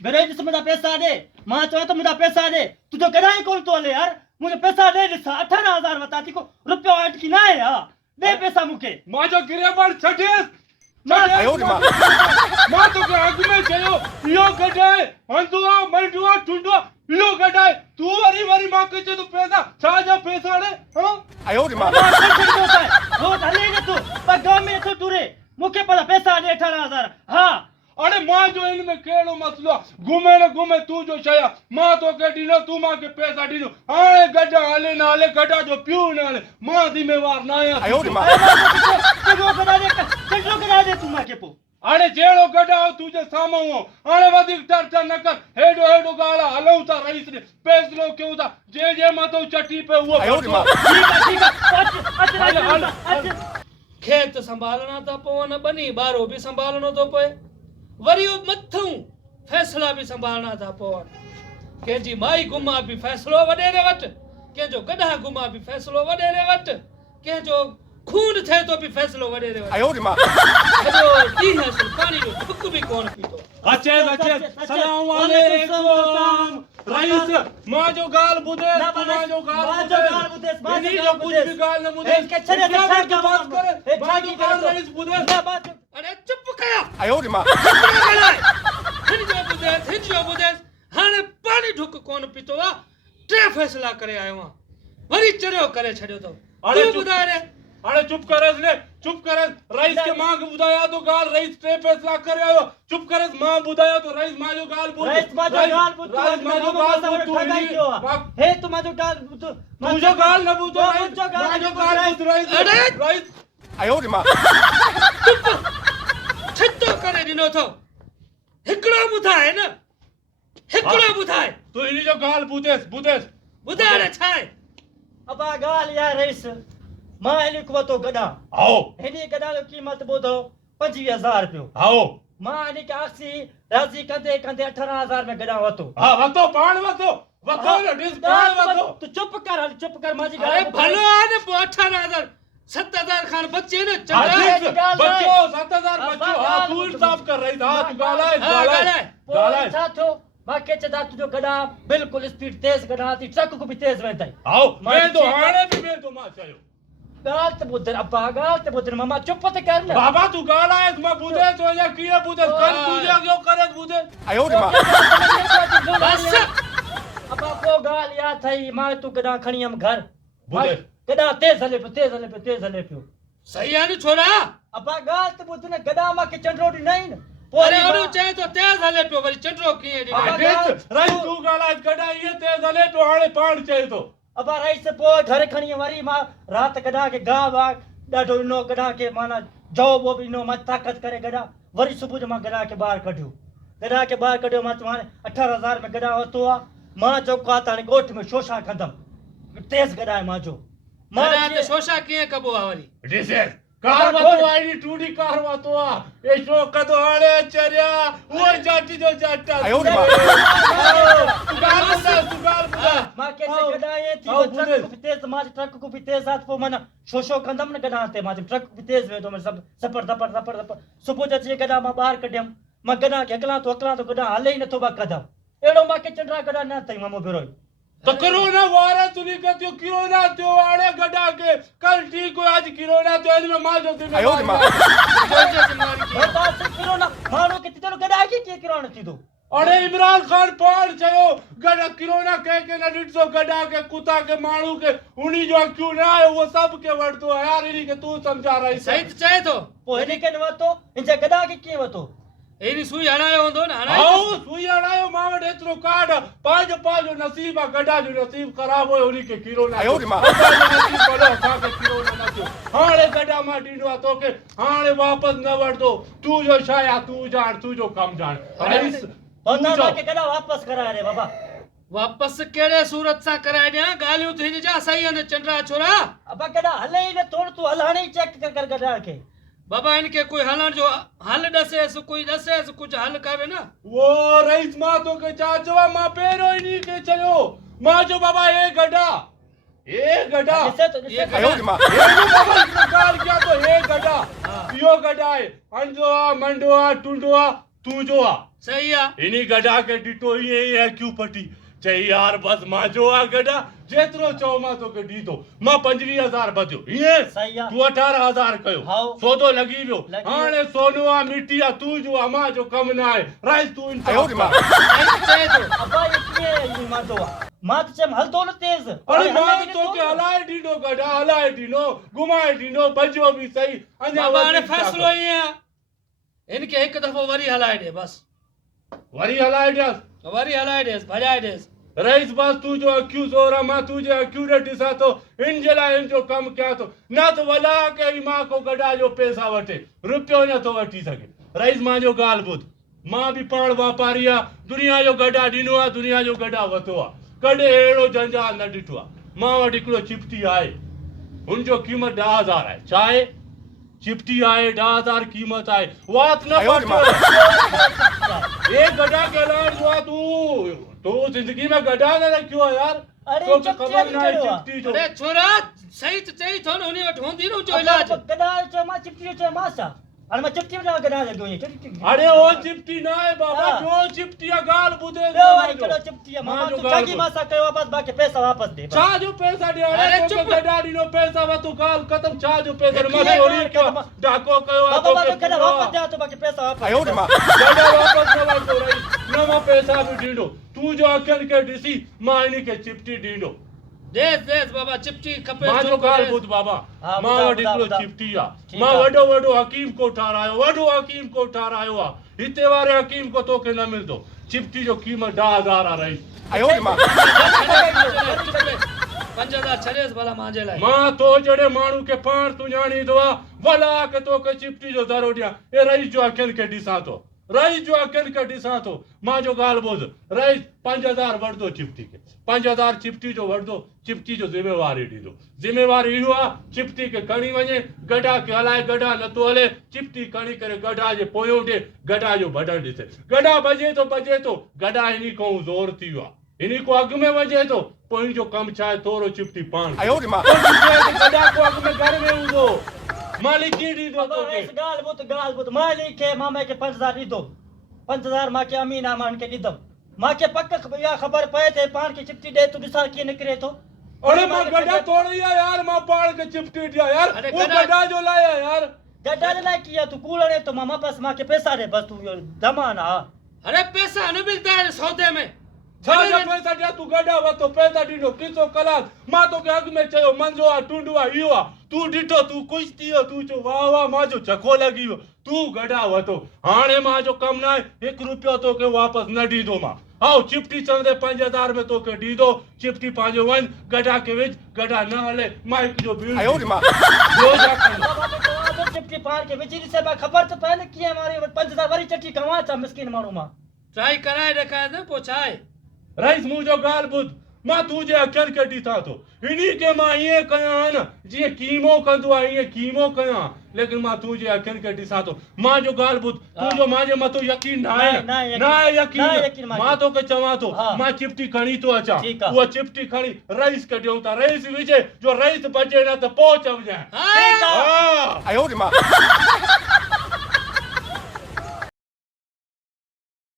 बेरे जिस मुझा पैसा दे मां चवे तो मुझा पैसा दे तू तो कदा ही कोन तो ले यार मुझे पैसा दे 18,000 बताती को रुपयो अटकी ना है यार दे पैसा मुके माजो गिरेबार छठेस मां मां तो के आग में चलो यो गडाए हंदुआ मंडुआ टुंडुआ यो गडाए तू वारी मां के तो पैसा छाजा पैसा ने हां वो धले ने तू पर गांव में तो टूरे मुके पर पैसा दे 18,000 हां अरे मां जो इनमें केड़ो मसलो घूमे न घूमे तू जो छया मां तो के डीनो तू मां के पैसा डीनो हां गड्ढा हाले ना हाले गड्ढा जो पियो ना हाले मां जिम्मेवार ना है चलो करा दे तू मां के पो अरे जेड़ो गड्ढा हो तुझे सामो हो अरे वधिक टर्चा न कर हेडो गाला हलऊ ता रईस ने फैसलो क्यों था जे मातो चट्टी पे हुआ ठीक है खेत संभालना था पवन बनी बारो भी संभालनो तो पे वरी मथू फैसला भी संभालना था पवन के जी माई गुमा भी फैसलो वडेरे वट के जो गधा गुमा भी फैसलो वडेरे वट के जो खून थे तो भी फैसलो वडेरे वट हेलो दी है सुन पानी जो फुक भी कौन पीतो अच्छे सलाम वालेकुम रईस मां जो गाल बुदे मां जो गाल बुदे नहीं जो कुछ भी गाल न बुदे के छरे की बात करे मां जो गाल रईस बुदे अरे चुप कया हिंजो बुदे हाने पानी ढुक कौन पीतो वा टे फैसला करे आयो वा वरी चरियो करे छड़ियो तो अरे तू चुप बुधाए रे अरे चुप करस ने चुप करस रईस के मां के बुदाया तो गाल रईस टे फैसला करे आयो चुप करस मां बुदाया तो रईस मां जो गाल बुद रईस मां जो गाल बुद रईस मां जो गाल बुद तू हे तू मां जो गाल बुद तू जो गाल न बुद मां जो गाल बुद रईस छत्तो करे दिनो तो हिकड़ो बुधाए न हिकड़ो बुधाए तू इनी जो गाल बुदेस बुधाए रे छाए अबा गाल यार रईस मां इनी को तो गदा आओ हेनी गदा जो कीमत बोधो 25,000 रुपयो आओ मां इनी के आसी राजी कंदे 18,000 में गदा वतो हां वतो पाण वतो ने डिस पाण वतो तू चुप कर माजी अरे भलो आने 18,000 7,000 खान बच्चे ने चंदा बच्चो 7,000 बच्चो हां तू इंसाफ कर रही था तू गाला साथो बाकी चदा तुझो गदा बिल्कुल स्पीड तेज गदा थी ट्रक को भी तेज वेंदा आओ मैं तो हाणे भी मैं तो मां चयो गाल ते बुधर अब्बा गाल ते बुधर मामा चुप ते कर ले बाबा तू गाला है मैं बुदे तो या किए बुदे कर तुझे क्यों करे बुदे बस अब्बा को गाल या थई मां तू गदा खणी हम घर बुदे गदा तेज हले पियो सही है न छोरा अब्बा गाल ते बुधर ने गदा मा के चंडरोडी नहीं न अरे ओनु चाहे तो तेज हले पियो वरी चंडरो किए दी रईस तू गाला गड़ा ये तेज हले तो हाणे पाण चए तो अबा रईस पो घर खणी वरी मां रात गदा के गाव डाढो नो गदा के माना जॉब वो भी नो मत ताकत करे गदा वरी सुबह मां गदा के बाहर कढियो मां तुम्हारे 18,000 में गदा होतो मां चौका ताने गोठ में शोषा खंदम तेज गदा है मां जो मां ते शोषा किए कबो आवरी डिसेस कार वतो आईडी टूडी कार वतो ए शो कदो हाणे चरिया वो जाटी जो जाटा तू गाल बुदा मां के गदा ये थी ट्रक को तेज मां ट्रक को भी तेज साथ पो माना शोषो खंदम न गदा ते मां ट्रक भी तेज वे तो मैं सब सपर सुबह जे गदा मां बाहर कढम मां गदा के अकला तो गदा हले ही न तो बा कदम एड़ो मां के चंद्रा गदा न थई मामो बेरोई तो कोरोना वायरस तुनी कहतियो कोरोना त्यो आड़े गडा के कल ठीक हो आज कोरोना तो इनमें मां जो दिन बता से कोरोना मानो के तिलो गडा के कोरोना थी दो अरे इमरान खान पाण चयो गडा कोरोना के न डिटो गडा के कुत्ता के माणू के उनी जो क्यों ना आयो वो सब के वड़तो यार इनी के तू समझा रही सही तो चाहे तो ओ इनी के नवतो इनजे गडा के वतो एनी सुई हणायो होंदो न हणायो आओ सुई हणायो मावड एतरो काड पाजो नसीब गडा जो नसीब खराब हो उनी के कोरोना नसीब बड़ो था के कोरोना न थियो हाणे गडा मा डीडो तो के हाणे वापस न वड़दो तू जो शाया तू जान तू जो कम जान रईस बंदा के गडा वापस करा रे बाबा वापस केड़े सूरत सा कराए दिया गालियों तो हिन जा सही है चंद्रा छोरा अब गडा हले ही न तोड़ तू हलाणी चेक कर गडा के बाबा इनके कोई हलन जो हल दसे कोई दसे कुछ हल करे ना वो रईस मां तो के चाचवा मां पेरो ही नहीं के चलो मां जो बाबा ए गडा ये बाबा इतना कार किया तो ए गडा यो गडा है अंजोआ मंडोआ टुंडोआ तू जो आ सही आ इन्हीं गधा के डिटो ये है क्यों पटी चई यार बस मां जो आ गधा जेतरो चओ मां तोखे ॾींदो मां 25,000 बधियो ईअं सही आ तू 18,000 कयो हाओ। सौदो लॻी वियो लॻी वियो। हाणे सोनो आ मिटी आ तू जो आ मां जो कम न आहे राइस तू इंसाफ़ कर। चए थो अब्बा ये कीअं मां तो मां त चयमि हलंदो न तेज़ अरे मां हलाए तोखे ॾिनो न। हलाए ॾींदो गधा हलाए ॾींदो घुमाए ॾींदो भॼियो बि सही अञा बाबा हाणे वधीक छा फ़ैसिलो कयो? ईअं आहे हिनखे हिकु दफ़ो वरी हलाए ॾे बस वरी हलाए ॾियां वरी हलाए ॾेसि भॼाए ॾेसि रईस बस तू जो अक्यूज़ हो रहा मैं तुझे अक्यूज़ ॾिसां थो इन जे लाइ इन जो कमु कयां थो न त वला के ई मां को गॾा जो पैसा वठे रुपयो नथो वठी सघे रईस मां जो ॻाल्हि ॿुध मां बि पाण वापारी आहे दुनिया जो गॾा ॾिनो आहे दुनिया जो गॾा वरितो आहे कॾहिं अहिड़ो जंजाल न ॾिठो आहे मां वटि हिकिड़ो चिपटी आहे हुनजो क़ीमत 10,000 आहे छा आहे चिपटी आहे 10,000 कीमत आहे वात न पड़ ये गधा कहलाइण जो आहे तू जिंदगी में गधा न रखियो आहे यार अरे तोखे चिपटी ख़बर न आहे कहिड़ो आहे? चिपटी जो अरे छोरा सही त चई थो न उन वटि हूंदी न जो इलाज गॾा चयो मां चिपटी चयो मां छा हाणे मां चिपटी वटां गॾा लॻो ईअं चिपटी अरे ओ चिपटी न आहे बाबा हाँ। जो चिपटी आहे ॻाल्हि ॿुधे ॿियो वरी कहिड़ो चिपटी आहे मां मां जो तूं ॻाल्हि ठगी ॿुध। मां सां कयो आहे बसि बाक़ी पैसा वापसि ॾे बसि। छा जो पैसा ॾिया अरे अरे चुप। तोखे गॾा ॾिनो पैसा वरितो ॻाल्हि ख़तम छा जो पैसा कीअं मां ॻाल्हि चोरी कयो ख़तम? डाको कयो आहे बाबा तोखे बाबा गॾा पूरो वापसि ॾियां थो बाक़ी पैसा वापसि ॾे। गॾा वापसि न वठंदो रही न मां पैसा बि ॾींदो तूं जो अखियुनि खे ॾिसी मां इन खे चिपटी ॾींदो देस बाबा चिपटी खपे मां जो ॻाल्हि ॿुध बाबा हाँ, मां ॿुधायो, वटि हिकिड़ो ॿुधायो। चिपटी आहे ठीकु मां आहे। वॾो हकीम को ठारायो वॾो हकीम को ठारायो आहे हिते वारे हकीम को तोखे न मिलंदो चिपटी जो क़ीमत 10,000 आहे रही 5,000 छॾेसि भला मुंहिंजे लाइ मां तो जहिड़े माण्हू खे पाण सुञाणींदो आहे भला के तोखे चिपटी जो दरो ॾियां ए रईस जो अखियुनि खे ॾिसां थो रईस जो अखियुनि खे ॾिसां थो मां जो ॻाल्हि ॿुध रईस 5,000 वठंदो चिपटी खे 5,000 चिपटी जो वठंदो चिपटी जो ज़िम्मेवारी ॾींदो ज़िम्मेवारी इहो आहे चिपटी खे खणी वञे गॾा खे हलाए गॾा नथो हले चिपटी खणी करे गॾा जे पोयों ॾे गॾा जो भॼण ॾिसे गॾा भॼे थो गॾा इन्ही खां ज़ोर थी वियो आहे इन्ही को अॻु में वञे थो पोइ इन जो कमु छा आहे थोरो चिपटी पाण गॾा को अॻु में घर में हूंदो मालिक कीअं ॾींदो बाबा तोखे इस ॻाल्हि ॿुध मालिक खे मामे खे 5,000 ॾींदो 5,000 मांखे अमीन आहे मां हिनखे ॾींदुमि मांखे पक इहा ख़बर पए ते पाण खे चिपटी ॾे तूं ॾिसां कीअं निकिरे थो अरे मां गॾा तोड़ी आहे यार मां पाण खे चिपटी ॾियां यार अरे उहो गॾा- गॾा जो लाइ आहे यार गॾा जे लाइ कीअं तूं कूड़ हणे थो मां बसि मांखे पैसा ॾे बसि तूं इहो ज़मान आहे अरे पैसा न मिलता है सौदे में छा जा पैसा ॾियां तूं गॾा वरितो पैसा ॾींदो किसो कलाक मां तोखे अॻु में चयो मंज़ो आहे टुंडो आहे इहो आहे तूं ॾिठो तूं ख़ुशि थी वियो तूं चयो वाह वाह मां जो चको लॻी वियो तूं गॾा वरितो हाणे मां जो कमु न आहे 1 रुपयो तोखे वापसि न ॾींदो मां आओ चिपटी चवंदे 5,000 में तोखे ॾींदो चिपटी पंहिंजो वञ गॾा खे विझ गॾा न हले मां हिकु जो बिल ॿियो छा कंदो? बाबा खे चवां थो चिपटी पाण खे विझी ॾिसे भाई ख़बर त पए न कीअं मारे 5,000 वरी चटी कमां छा मिसकिन माण्हू मां ट्राई कराए ॾेखारे न पोइ छा आहे रईस मुंहिंजो ॻाल्हि ॿुध मां तुंहिंजे अखियुनि खे ॾिसां थो इन्ही खे मां ईअं कयां न जीअं कीमो कंदो आहे ईअं कीमो कयां लेकिन मां तुंहिंजे अखियुनि खे ॾिसां थो मां जो ॻाल्हि ॿुध तुंहिंजो मुंहिंजे मथां यकीन न आहे न आहे न आहे यकीन यकीन मांखे। मां तोखे चवां थो हा। मां चिपटी खणी थो अचां ठीकु आहे। उहा चिपटी खणी रईस खे ॾियूं था रईस विझे जो रईस बचे न त पोइ चवजांइ हाँ। ठीकु आहे हा